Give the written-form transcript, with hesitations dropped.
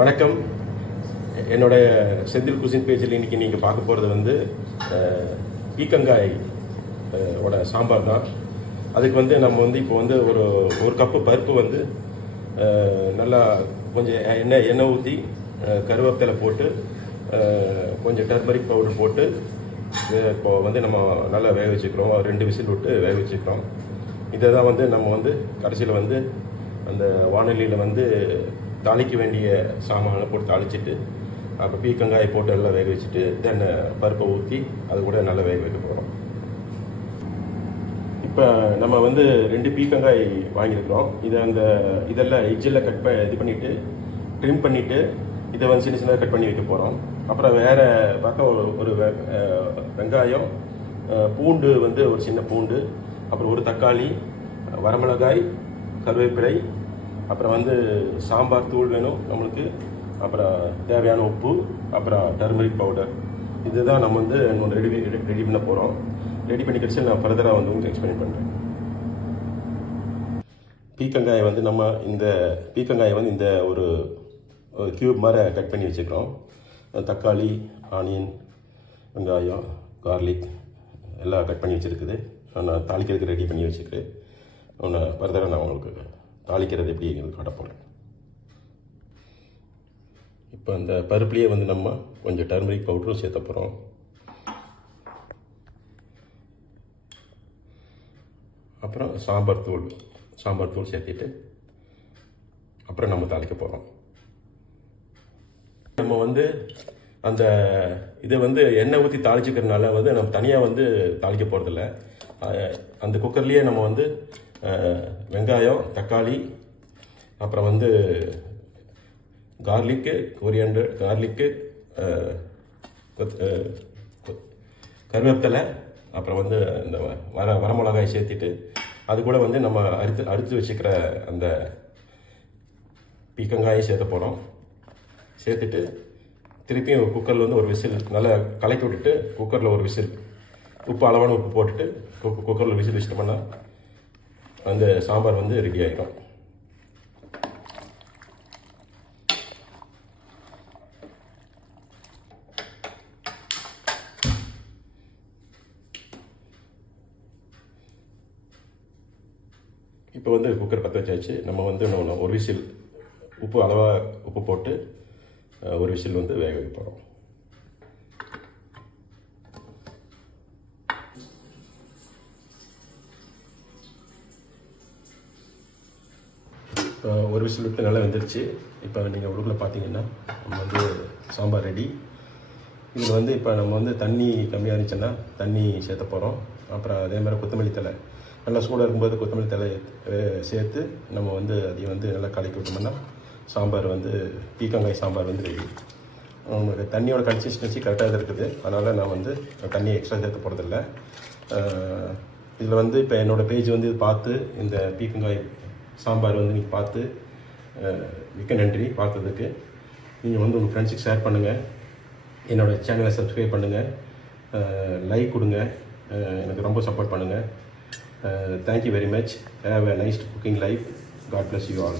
வணக்கம். என்னோட செந்தில் குசின் பேஜில் இன்னைக்கு நீங்கள் பார்க்க போகிறது வந்து பீக்கங்காய் ஓட சாம்பார் தான். அதுக்கு வந்து நம்ம வந்து இப்போ வந்து ஒரு கப்பு பருப்பு வந்து நல்லா கொஞ்சம் எண்ணெய் ஊற்றி கருவேப்பிலை போட்டு கொஞ்சம் டர்மரிக் பவுடர் போட்டு இப்போ வந்து நம்ம நல்லா வேக வச்சுக்கிறோம். 2 விசில் விட்டு வேக வச்சுக்கிறோம். இதை தான் வந்து நம்ம வந்து கடைசியில் வந்து அந்த வானொலியில் வந்து தாளிக்க வேண்டிய சாமானை போட்டு தாளிச்சிட்டு அப்போ பீக்கங்காயை போட்டு எல்லாம் வேக வச்சுட்டு தென் பருப்பை ஊற்றி அது கூட நல்லா வேக வைக்க போகிறோம். இப்போ நம்ம வந்து 2 பீக்கங்காய் வாங்கியிருக்கிறோம். இதெல்லாம் எட்ஜில் இது பண்ணிவிட்டு ட்ரிம் பண்ணிவிட்டு இதை வந்து சின்ன சின்னதாக கட் பண்ணி வைக்க போகிறோம். அப்புறம் வேறு பக்கம் ஒரு வெங்காயம், பூண்டு வந்து ஒரு சின்ன பூண்டு, அப்புறம் ஒரு தக்காளி, வரமிளகாய், கருவேப்பிலை, அப்புறம் வந்து சாம்பார் தூள் வேணும் நம்மளுக்கு, அப்புறம் தேவையான உப்பு, அப்புறம் டர்மரிக் பவுடர். இதுதான் நம்ம வந்து ரெடி பண்ண போகிறோம். ரெடி பண்ணி கழிச்சு நான் ஃபர்தராக வந்து உங்களுக்கு எக்ஸ்பிளைன் பண்ணுறேன். பீக்கங்காயை வந்து இந்த ஒரு கியூப் மாதிரி கட் பண்ணி வச்சுக்கிறோம். தக்காளி, ஆனியன், வெங்காயம், கார்லிக் எல்லாம் கட் பண்ணி வச்சுருக்குது. நான் தாளிக்கிறதுக்கு ரெடி பண்ணி வச்சுக்கிறேன். ஃபர்தராக நான் உங்களுக்கு தாளிக்கிறது எப்படி காட்ட போகிறேன். இப்போ அந்த பருப்புலேயே வந்து நம்ம கொஞ்சம் டர்மரிக் பவுடரும் சேர்த்த போகிறோம். அப்புறம் சாம்பார் தூள் சேர்த்திட்டு அப்புறம் நம்ம தாளிக்க போகிறோம். நம்ம வந்து இதை வந்து எண்ணெய் ஊற்றி தாளிச்சுக்கிறதுனால வந்து நம்ம தனியாக வந்து தாளிக்க போகிறதில்ல. அந்த குக்கர்லேயே நம்ம வந்து வெங்காயம், தக்காளி, அப்புறம் வந்து கார்லிக்கு, கொரியாண்டர், கருவேப்பிலை, அப்புறம் வந்து இந்த வரமிளகாய் சேர்த்துட்டு அது கூட வந்து நம்ம அறுத்து வச்சுக்கிற அந்த பீக்கங்காயை சேர்த்த போகிறோம். சேர்த்துட்டு திருப்பியும் குக்கரில் வந்து ஒரு விசில் நல்லா கலக்கி விட்டுட்டு குக்கரில் ஒரு விசில் அளவான உப்பு போட்டுட்டு குக்கரில் விசில் வச்சிட்டோம்னா அந்த சாம்பார் வந்து ரெடி ஆகிடும். இப்போ வந்து குக்கர் பற்ற வச்சாச்சு. நம்ம வந்து ஒரு விசில் அளவாக உப்பு போட்டு ஒரு விசில் வந்து வேக வைக்க போகிறோம். ஒரு விசில் விட்டு நல்லா வெந்துருச்சு. இப்போ நீங்கள் உடுப்பில் பார்த்தீங்கன்னா நம்ம வந்து சாம்பார் ரெடி. இதில் வந்து இப்போ நம்ம வந்து தண்ணி கம்மியாக இருந்துச்சுன்னா தண்ணி சேர்த்த போகிறோம். அப்புறம் அதே மாதிரி கொத்தமல்லி தழை நல்லா சூடாக இருக்கும்போது கொத்தமல்லி தழை சேர்த்து நம்ம வந்து அதையும் வந்து நல்லா கலக்கி விட்டோம்னா சாம்பார் வந்து பீக்கங்காய் சாம்பார் வந்து ரெடி. உங்களுக்கு தண்ணியோட கன்சிஸ்டன்சி கரெக்டாக இருக்குது. அதனால் நான் வந்து தண்ணியை எக்ஸ்ட்ரா சேர்த்து போகிறதில்ல. இதில் வந்து இப்போ என்னோடய பேஜ் வந்து பார்த்து இந்த பீக்கங்காய் சாம்பார் வந்து நீங்கள் பார்த்து மிக்க நன்றி பார்த்ததுக்கு. நீங்கள் வந்து உங்கள் ஃப்ரெண்ட்ஸுக்கு ஷேர் பண்ணுங்கள், என்னோடய சேனலை சப்ஸ்கிரைப் பண்ணுங்கள், லைக் கொடுங்க, எனக்கு ரொம்ப சப்போர்ட் பண்ணுங்கள். Thank you very much. Have a nice cooking life. God bless you all.